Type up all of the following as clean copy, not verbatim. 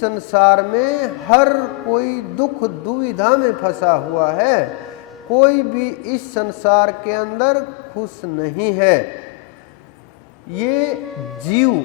संसार में हर कोई दुख दुविधा में फंसा हुआ है, कोई भी इस संसार के अंदर खुश नहीं है। ये जीव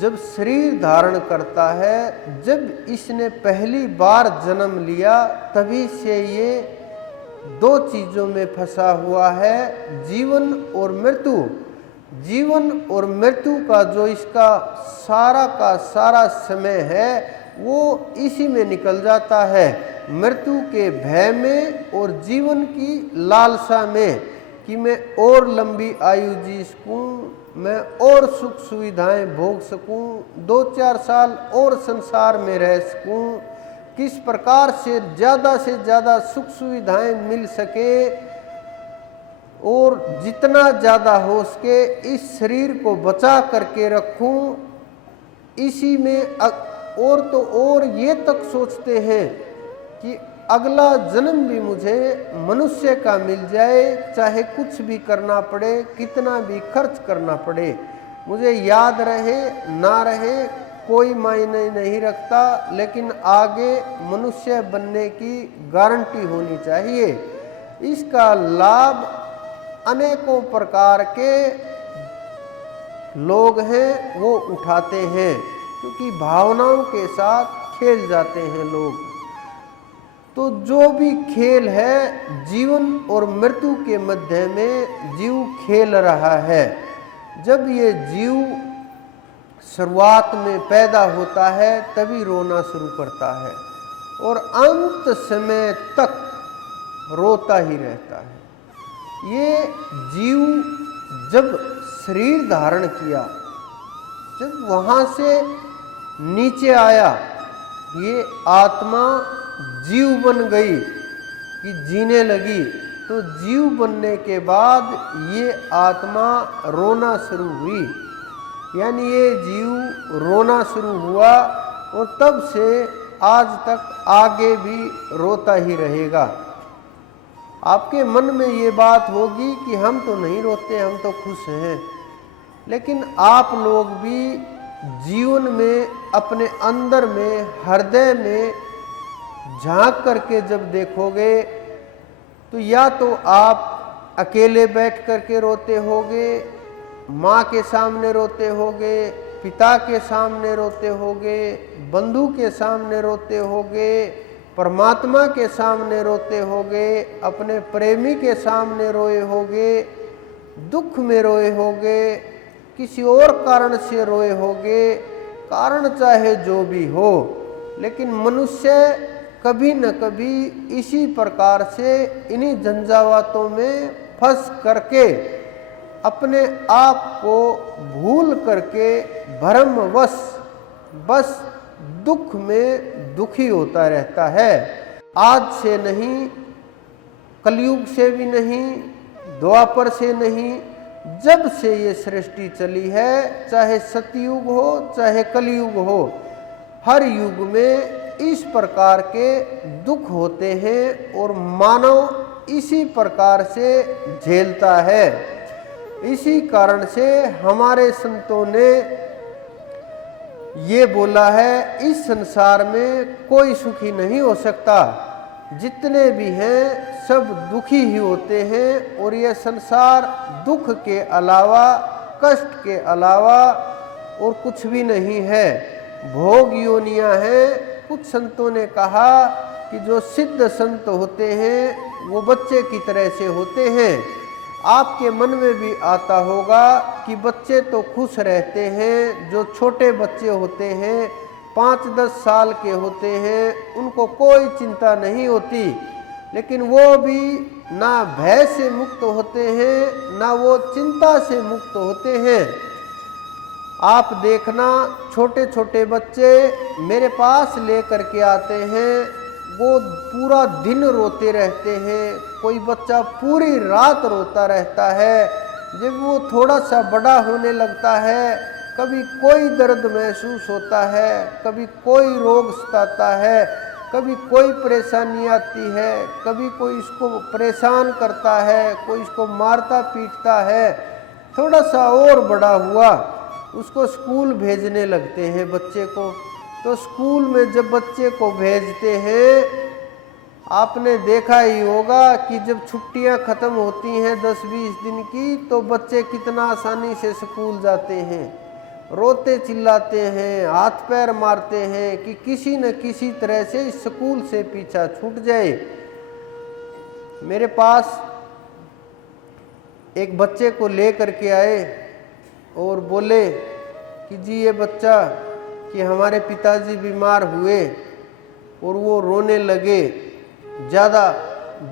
जब शरीर धारण करता है, जब इसने पहली बार जन्म लिया, तभी से ये दो चीजों में फंसा हुआ है, जीवन और मृत्यु। जीवन और मृत्यु का जो इसका सारा का सारा समय है वो इसी में निकल जाता है, मृत्यु के भय में और जीवन की लालसा में कि मैं और लंबी आयु जी सकूं, मैं और सुख सुविधाएं भोग सकूं, 2-4 साल और संसार में रह सकूं, किस प्रकार से ज़्यादा सुख सुविधाएं मिल सके और जितना ज़्यादा हो सके इस शरीर को बचा करके रखूं। इसी में और तो और ये तक सोचते हैं कि अगला जन्म भी मुझे मनुष्य का मिल जाए, चाहे कुछ भी करना पड़े, कितना भी खर्च करना पड़े, मुझे याद रहे ना रहे कोई मायने नहीं रखता, लेकिन आगे मनुष्य बनने की गारंटी होनी चाहिए। इसका लाभ अनेकों प्रकार के लोग हैं वो उठाते हैं, क्योंकि भावनाओं के साथ खेल जाते हैं लोग। तो जो भी खेल है जीवन और मृत्यु के मध्य में जीव खेल रहा है। जब ये जीव शुरुआत में पैदा होता है तभी रोना शुरू करता है और अंत समय तक रोता ही रहता है। ये जीव जब शरीर धारण किया, जब वहाँ से नीचे आया, ये आत्मा जीव बन गई कि जीने लगी, तो जीव बनने के बाद ये आत्मा रोना शुरू हुई, यानी ये जीव रोना शुरू हुआ और तब से आज तक आगे भी रोता ही रहेगा। आपके मन में ये बात होगी कि हम तो नहीं रोते, हम तो खुश हैं, लेकिन आप लोग भी जीवन में अपने अंदर में हृदय में झांक करके जब देखोगे तो या तो आप अकेले बैठ करके रोते होगे, माँ के सामने रोते होगे, पिता के सामने रोते होगे, बंधु के सामने रोते होगे, परमात्मा के सामने रोते होगे, अपने प्रेमी के सामने रोए होगे, दुख में रोए होगे, किसी और कारण से रोए होगे, कारण चाहे जो भी हो, लेकिन मनुष्य कभी न कभी इसी प्रकार से इन्हीं झंझावातों में फंस करके अपने आप को भूल करके भ्रमवश बस दुख में दुखी होता रहता है। आज से नहीं, कलयुग से भी नहीं, द्वापर से नहीं, जब से ये सृष्टि चली है, चाहे सतयुग हो चाहे कलयुग हो, हर युग में इस प्रकार के दुख होते हैं और मानव इसी प्रकार से झेलता है। इसी कारण से हमारे संतों ने ये बोला है, इस संसार में कोई सुखी नहीं हो सकता, जितने भी हैं सब दुखी ही होते हैं और यह संसार दुख के अलावा, कष्ट के अलावा और कुछ भी नहीं है, भोग योनियां हैं। कुछ संतों ने कहा कि जो सिद्ध संत होते हैं वो बच्चे की तरह से होते हैं। आपके मन में भी आता होगा कि बच्चे तो खुश रहते हैं, जो छोटे बच्चे होते हैं 5-10 साल के होते हैं, उनको कोई चिंता नहीं होती, लेकिन वो भी ना भय से मुक्त होते हैं ना वो चिंता से मुक्त होते हैं। आप देखना, छोटे छोटे बच्चे मेरे पास लेकर के आते हैं, वो पूरा दिन रोते रहते हैं, कोई बच्चा पूरी रात रोता रहता है। जब वो थोड़ा सा बड़ा होने लगता है, कभी कोई दर्द महसूस होता है, कभी कोई रोग सताता है, कभी कोई परेशानी आती है, कभी कोई इसको परेशान करता है, कोई इसको मारता पीटता है। थोड़ा सा और बड़ा हुआ, उसको स्कूल भेजने लगते हैं बच्चे को, तो स्कूल में जब बच्चे को भेजते हैं, आपने देखा ही होगा कि जब छुट्टियां खत्म होती हैं 10-20 दिन की, तो बच्चे कितना आसानी से स्कूल जाते हैं, रोते चिल्लाते हैं, हाथ पैर मारते हैं कि किसी न किसी तरह से स्कूल से पीछा छूट जाए। मेरे पास एक बच्चे को ले करके आए और बोले कि जी ये बच्चा, कि हमारे पिताजी बीमार हुए और वो रोने लगे, ज़्यादा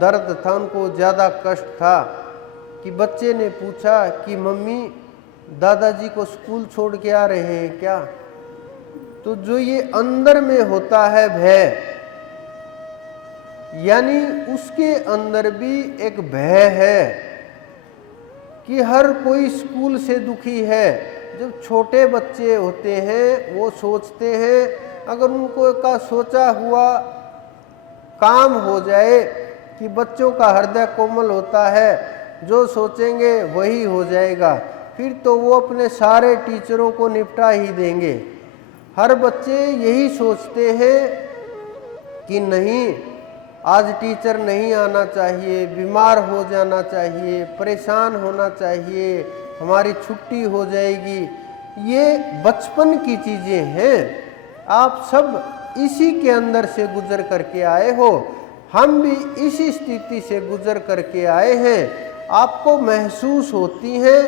दर्द था उनको, ज़्यादा कष्ट था, कि बच्चे ने पूछा कि मम्मी दादाजी को स्कूल छोड़ के आ रहे हैं क्या। तो जो ये अंदर में होता है भय, यानी उसके अंदर भी एक भय है कि हर कोई स्कूल से दुखी है। जब छोटे बच्चे होते हैं वो सोचते हैं अगर उनको का सोचा हुआ काम हो जाए, कि बच्चों का हृदय कोमल होता है, जो सोचेंगे वही हो जाएगा, फिर तो वो अपने सारे टीचरों को निपटा ही देंगे। हर बच्चे यही सोचते हैं कि नहीं, आज टीचर नहीं आना चाहिए, बीमार हो जाना चाहिए, परेशान होना चाहिए, हमारी छुट्टी हो जाएगी। ये बचपन की चीज़ें हैं। आप सब इसी के अंदर से गुजर करके आए हो, हम भी इसी स्थिति से गुजर करके आए हैं। आपको महसूस होती हैं,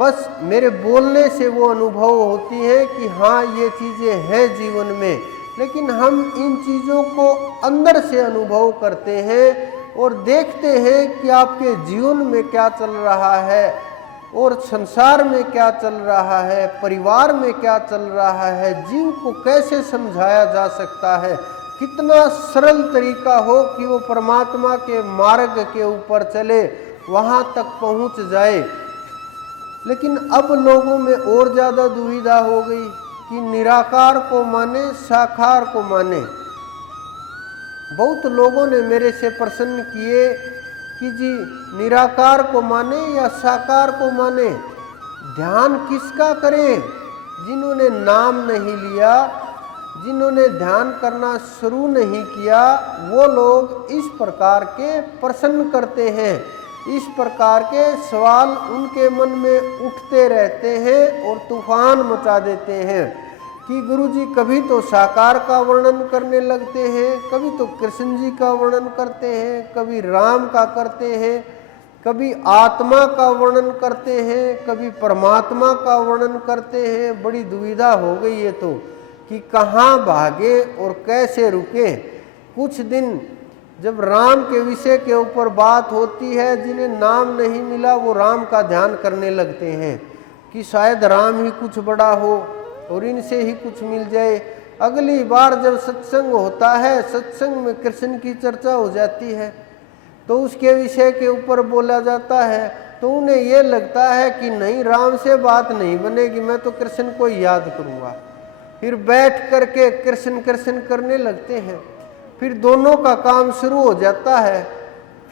बस मेरे बोलने से वो अनुभव होती है कि हाँ ये चीज़ें हैं जीवन में, लेकिन हम इन चीज़ों को अंदर से अनुभव करते हैं और देखते हैं कि आपके जीवन में क्या चल रहा है और संसार में क्या चल रहा है, परिवार में क्या चल रहा है, जीव को कैसे समझाया जा सकता है, कितना सरल तरीका हो कि वो परमात्मा के मार्ग के ऊपर चले, वहाँ तक पहुँच जाए। लेकिन अब लोगों में और ज़्यादा दुविधा हो गई कि निराकार को माने, साकार को माने। बहुत लोगों ने मेरे से प्रश्न किए कि जी निराकार को माने या साकार को माने, ध्यान किसका करें। जिन्होंने नाम नहीं लिया, जिन्होंने ध्यान करना शुरू नहीं किया, वो लोग इस प्रकार के प्रश्न करते हैं, इस प्रकार के सवाल उनके मन में उठते रहते हैं और तूफान मचा देते हैं कि गुरुजी कभी तो साकार का वर्णन करने लगते हैं, कभी तो कृष्ण जी का वर्णन करते हैं, कभी राम का करते हैं, कभी आत्मा का वर्णन करते हैं, कभी परमात्मा का वर्णन करते हैं। बड़ी दुविधा हो गई है तो कि कहाँ भागे और कैसे रुके। कुछ दिन जब राम के विषय के ऊपर बात होती है, जिन्हें नाम नहीं मिला वो राम का ध्यान करने लगते हैं कि शायद राम ही कुछ बड़ा हो और इनसे ही कुछ मिल जाए। अगली बार जब सत्संग होता है, सत्संग में कृष्ण की चर्चा हो जाती है, तो उसके विषय के ऊपर बोला जाता है, तो उन्हें ये लगता है कि नहीं, राम से बात नहीं बनेगी, मैं तो कृष्ण को याद करूँगा। फिर बैठ करके कृष्ण कृष्ण करने लगते हैं, फिर दोनों का काम शुरू हो जाता है,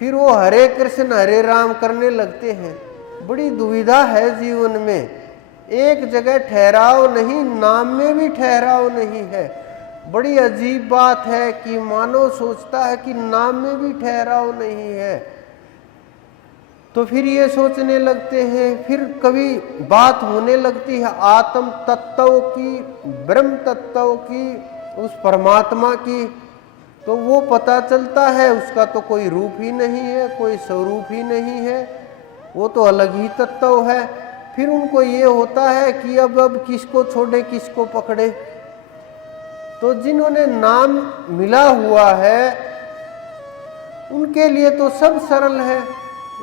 फिर वो हरे कृष्ण हरे राम करने लगते हैं। बड़ी दुविधा है जीवन में, एक जगह ठहराव नहीं, नाम में भी ठहराव नहीं है। बड़ी अजीब बात है कि मानव सोचता है कि नाम में भी ठहराव नहीं है, तो फिर ये सोचने लगते हैं। फिर कभी बात होने लगती है आत्म तत्व की, ब्रह्म तत्व की, उस परमात्मा की, तो वो पता चलता है उसका तो कोई रूप ही नहीं है, कोई स्वरूप ही नहीं है, वो तो अलग ही तत्व है। फिर उनको ये होता है कि अब किसको छोड़े किसको पकड़े। तो जिन्होंने नाम मिला हुआ है उनके लिए तो सब सरल है,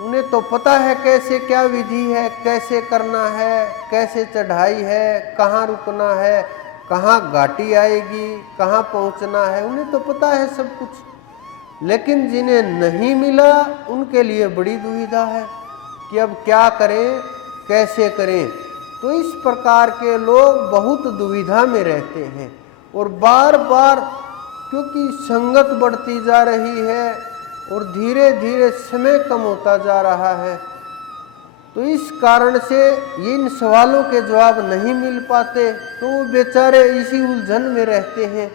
उन्हें तो पता है कैसे क्या विधि है, कैसे करना है, कैसे चढ़ाई है, कहाँ रुकना है, कहाँ घाटी आएगी, कहाँ पहुँचना है, उन्हें तो पता है सब कुछ। लेकिन जिन्हें नहीं मिला उनके लिए बड़ी दुविधा है कि अब क्या करें, कैसे करें। तो इस प्रकार के लोग बहुत दुविधा में रहते हैं और बार बार, क्योंकि संगत बढ़ती जा रही है और धीरे धीरे समय कम होता जा रहा है, तो इस कारण से इन सवालों के जवाब नहीं मिल पाते, तो वो बेचारे इसी उलझन में रहते हैं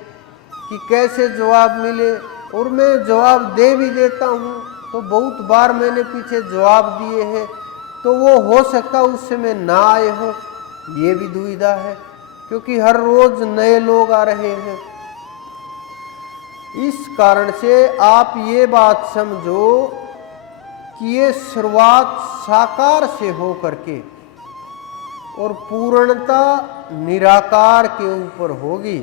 कि कैसे जवाब मिले। और मैं जवाब दे भी देता हूँ तो बहुत बार मैंने पीछे जवाब दिए हैं, तो वो हो सकता उस समय ना आए हो, ये भी दुविधा है, क्योंकि हर रोज नए लोग आ रहे हैं। इस कारण से आप ये बात समझो कि ये शुरुआत साकार से हो करके और पूर्णता निराकार के ऊपर होगी।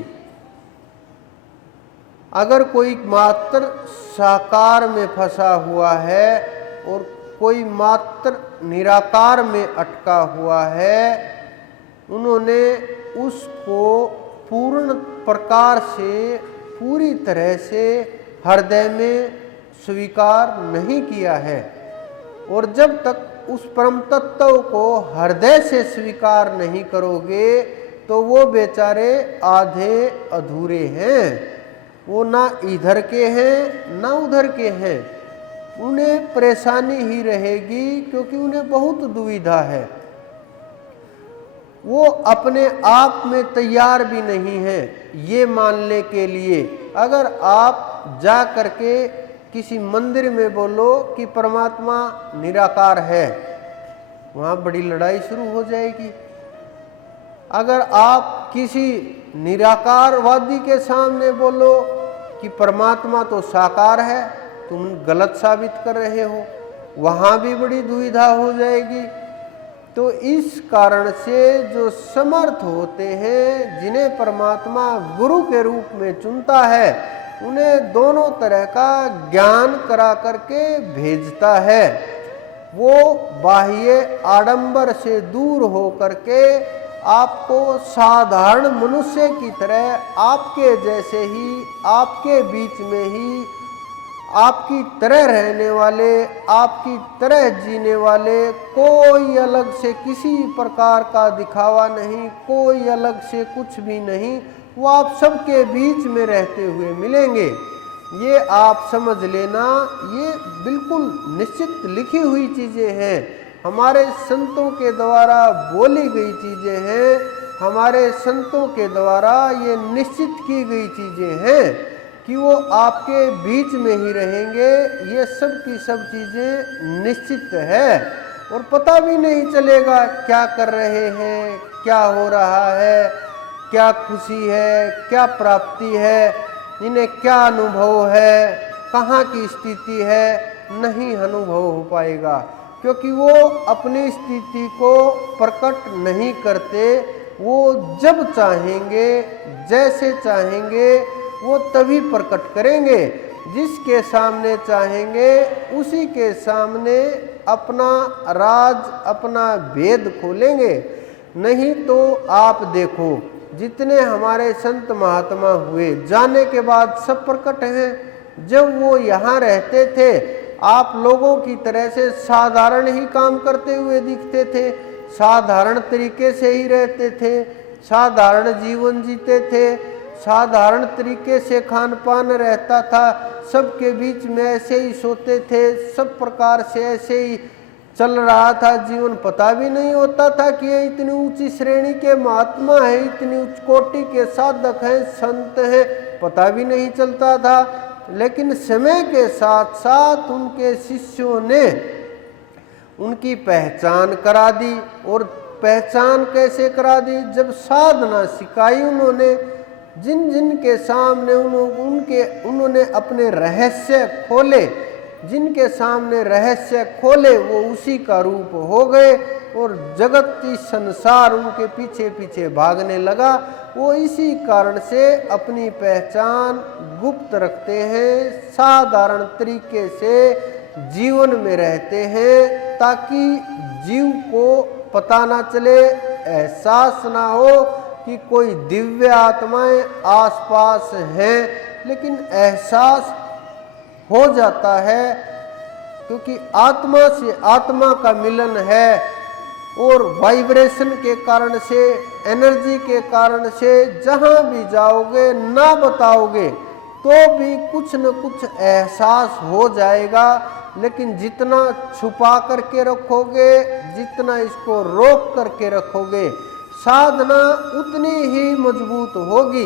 अगर कोई मात्र साकार में फंसा हुआ है और कोई मात्र निराकार में अटका हुआ है, उन्होंने उसको पूर्ण प्रकार से, पूरी तरह से हृदय में स्वीकार नहीं किया है। और जब तक उस परम तत्व को हृदय से स्वीकार नहीं करोगे तो वो बेचारे आधे अधूरे हैं, वो ना इधर के हैं ना उधर के हैं, उन्हें परेशानी ही रहेगी, क्योंकि उन्हें बहुत दुविधा है। वो अपने आप में तैयार भी नहीं है ये मानने के लिए। अगर आप जा करके किसी मंदिर में बोलो कि परमात्मा निराकार है, वहाँ बड़ी लड़ाई शुरू हो जाएगी। अगर आप किसी निराकारवादी के सामने बोलो कि परमात्मा तो साकार है, तुम गलत साबित कर रहे हो, वहाँ भी बड़ी दुविधा हो जाएगी। तो इस कारण से जो समर्थ होते हैं, जिन्हें परमात्मा गुरु के रूप में चुनता है, उन्हें दोनों तरह का ज्ञान करा करके भेजता है। वो बाह्य आडंबर से दूर हो करके आपको साधारण मनुष्य की तरह, आपके जैसे ही, आपके बीच में ही, आपकी तरह रहने वाले, आपकी तरह जीने वाले, कोई अलग से किसी प्रकार का दिखावा नहीं, कोई अलग से कुछ भी नहीं, वो आप सबके बीच में रहते हुए मिलेंगे। ये आप समझ लेना, ये बिल्कुल निश्चित लिखी हुई चीज़ें हैं, हमारे संतों के द्वारा बोली गई चीज़ें हैं, हमारे संतों के द्वारा ये निश्चित की गई चीज़ें हैं कि वो आपके बीच में ही रहेंगे। ये सब की सब चीज़ें निश्चित है और पता भी नहीं चलेगा क्या कर रहे हैं, क्या हो रहा है, क्या खुशी है, क्या प्राप्ति है, इन्हें क्या अनुभव है, कहाँ की स्थिति है, नहीं अनुभव हो पाएगा, क्योंकि वो अपनी स्थिति को प्रकट नहीं करते। वो जब चाहेंगे, जैसे चाहेंगे, वो तभी प्रकट करेंगे। जिसके सामने चाहेंगे उसी के सामने अपना राज, अपना भेद खोलेंगे। नहीं तो आप देखो, जितने हमारे संत महात्मा हुए, जाने के बाद सब प्रकट हैं। जब वो यहाँ रहते थे, आप लोगों की तरह से साधारण ही काम करते हुए दिखते थे, साधारण तरीके से ही रहते थे, साधारण जीवन जीते थे, साधारण तरीके से खान पान रहता था, सबके बीच में ऐसे ही सोते थे, सब प्रकार से ऐसे ही चल रहा था जीवन। पता भी नहीं होता था कि ये इतनी ऊंची श्रेणी के महात्मा हैं, इतनी उच्च कोटि के साधक हैं, संत हैं, पता भी नहीं चलता था। लेकिन समय के साथ साथ उनके शिष्यों ने उनकी पहचान करा दी। और पहचान कैसे करा दी? जब साधना सिखाई उन्होंने, जिन जिन के सामने उन्होंने अपने रहस्य खोले, जिनके सामने रहस्य खोले वो उसी का रूप हो गए और जगती संसार उनके पीछे पीछे भागने लगा। वो इसी कारण से अपनी पहचान गुप्त रखते हैं, साधारण तरीके से जीवन में रहते हैं, ताकि जीव को पता ना चले, एहसास ना हो कि कोई दिव्य आत्माएं आसपास हैं, लेकिन एहसास हो जाता है, क्योंकि आत्मा से आत्मा का मिलन है और वाइब्रेशन के कारण से, एनर्जी के कारण से जहाँ भी जाओगे ना बताओगे तो भी कुछ न कुछ एहसास हो जाएगा। लेकिन जितना छुपा करके रखोगे, जितना इसको रोक करके रखोगे, साधना उतनी ही मजबूत होगी।